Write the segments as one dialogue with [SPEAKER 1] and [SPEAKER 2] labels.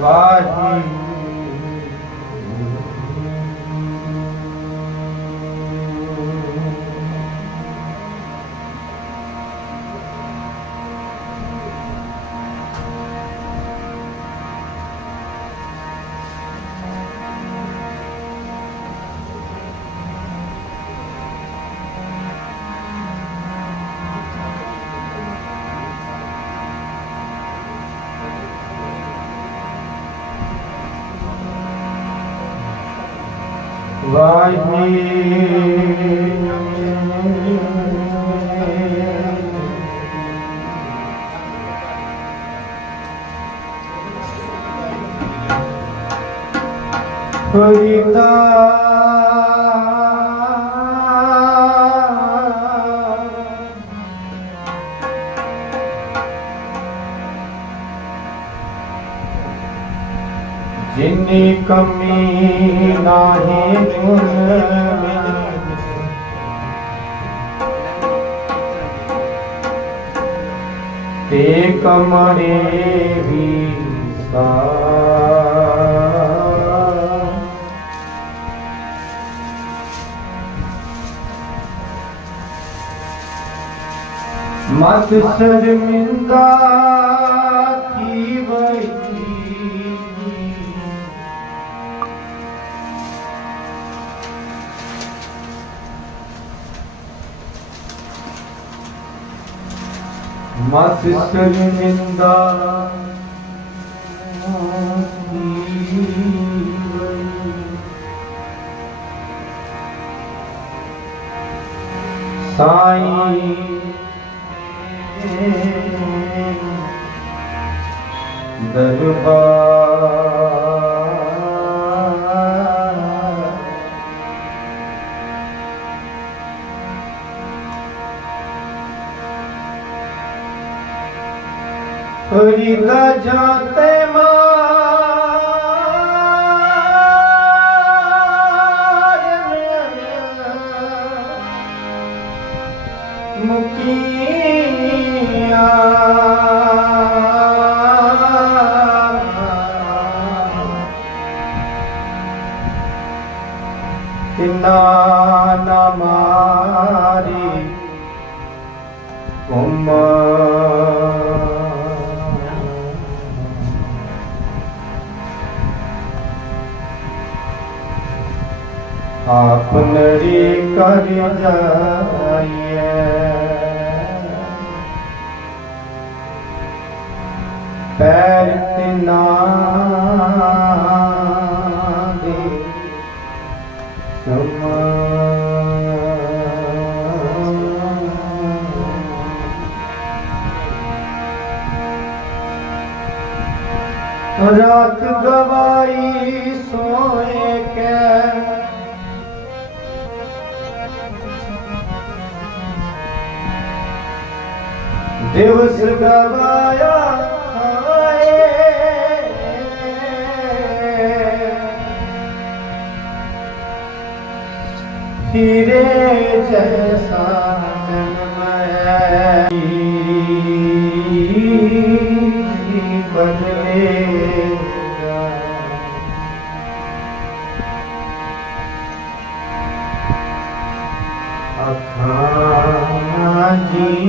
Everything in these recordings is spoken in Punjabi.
[SPEAKER 1] ਵਾਹਿਗੁਰੂ। ਵਾਹਿਗੁਰੂ ਫਰੀਦਾ ਕਮੀ ਨਾਹੀ ਗੁਣ। ਤੇ ਕਮਰੇ ਵੀ ਸਾ ਮਤ ਸ਼ਰਮਿੰਦਾ ਮਤ ਸ਼ਰਮਿੰਦਾ ਕੀ ਦਰਬਾਰ गंगा जनार्दन ਨੜੀ ਜਾਈਏ ਪੈਰ ਤਿਨਾ ਦੇ ਦਿਵਸ ਗਵਾਇਆ ਆਏ। ਹੀਰੇ ਜੈਸਾ ਜਨਮੈ ਬਦਲੇ ਅੱਖਾਂ ਜੀ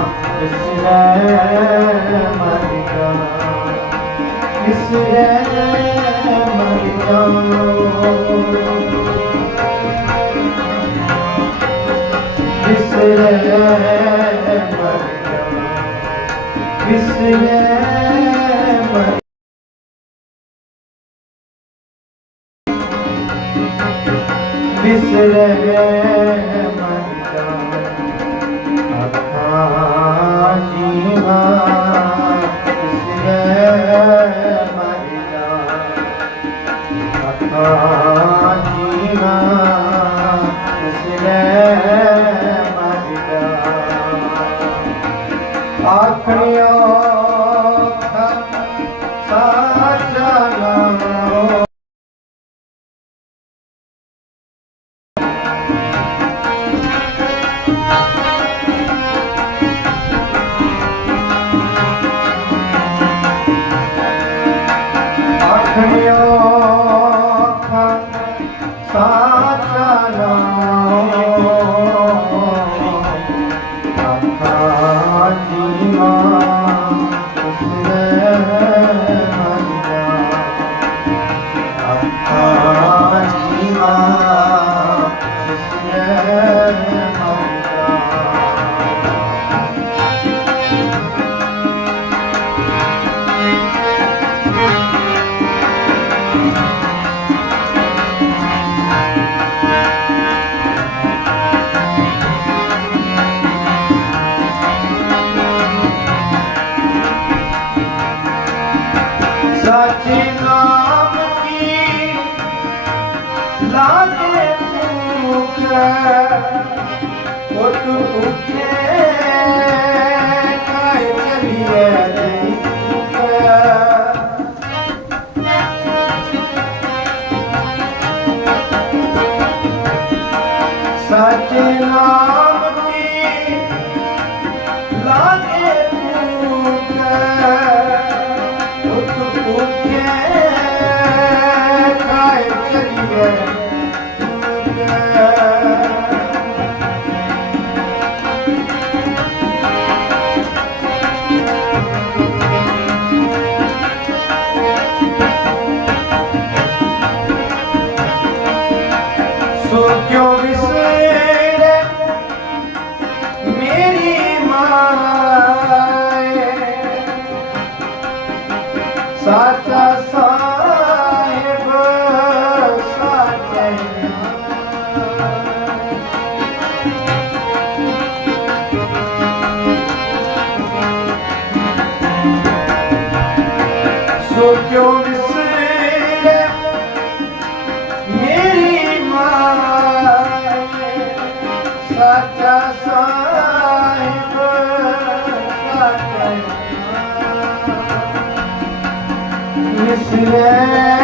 [SPEAKER 1] ਇਸਰੇ ਮਰ ਜਾ ਆਖਾਚੀ ਮਾਂ ਇਸਲੇ ਮਰਦਾ ਆਖਾਚੀ ਮਾਂ रचना Krishna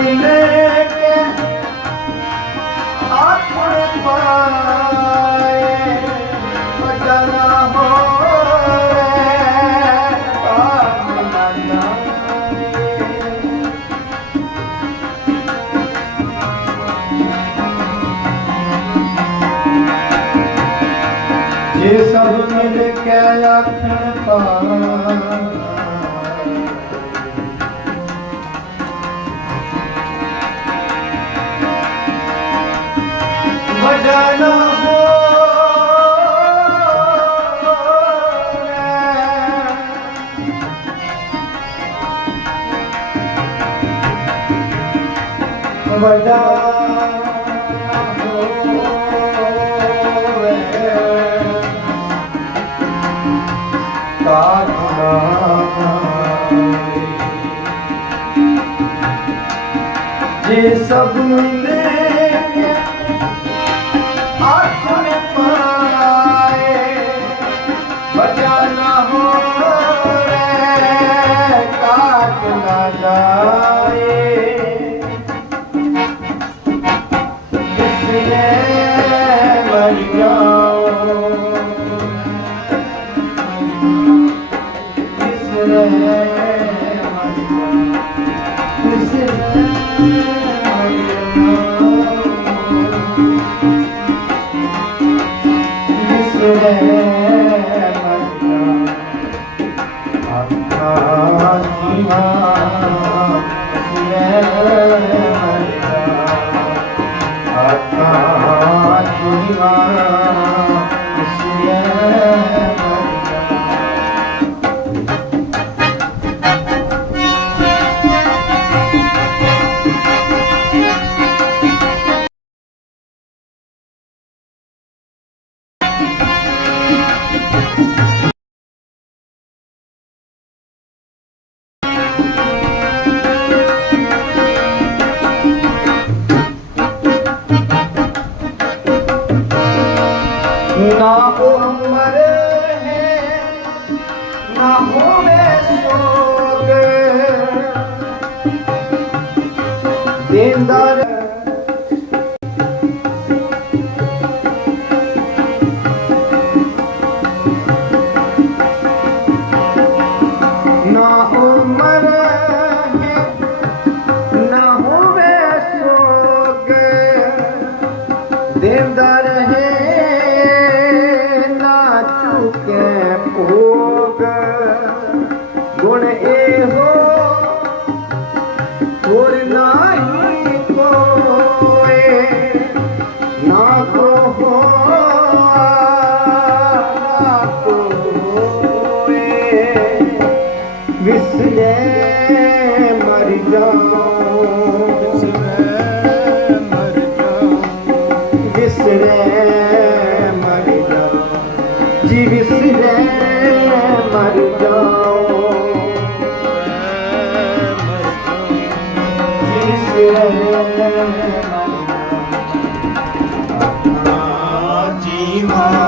[SPEAKER 1] ਜੇ ਸਭ ਮਿਲ ਕੇ ਆਖਣ ਪਾਏ ਸਭ ਨੂੰ Yeah. ਜੀਵਾ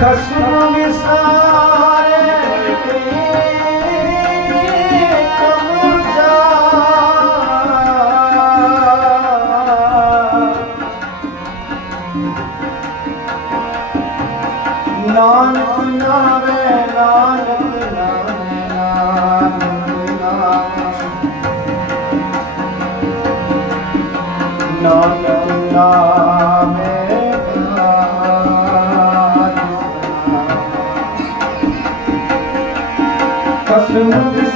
[SPEAKER 1] Kasım Nisan ਨਾਨਕ ਨਾਵੇ ਨਾਨਕ ਨਾਵੇ ਨਾਨਕ ਨਾਵੇ ਨਾਨਕ ਨਾਵੇ
[SPEAKER 2] ਕਸਮ ਦੇ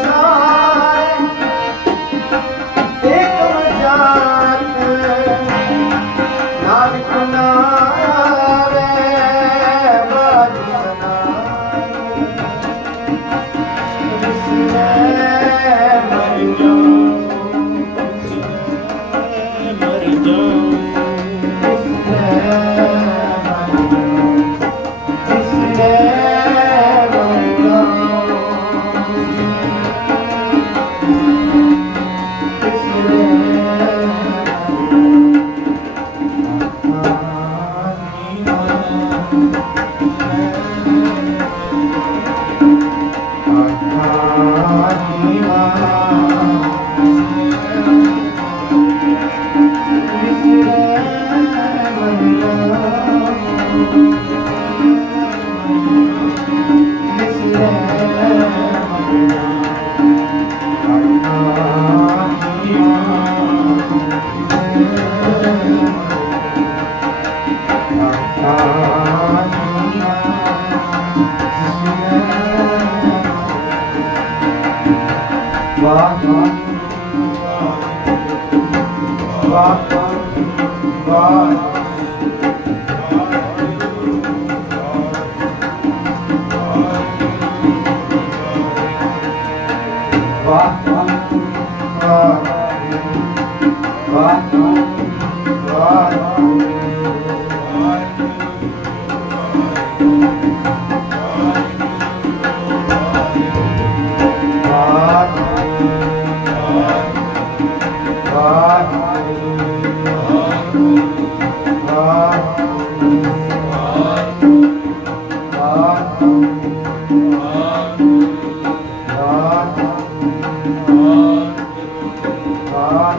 [SPEAKER 2] Oh.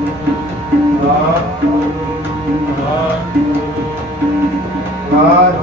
[SPEAKER 2] God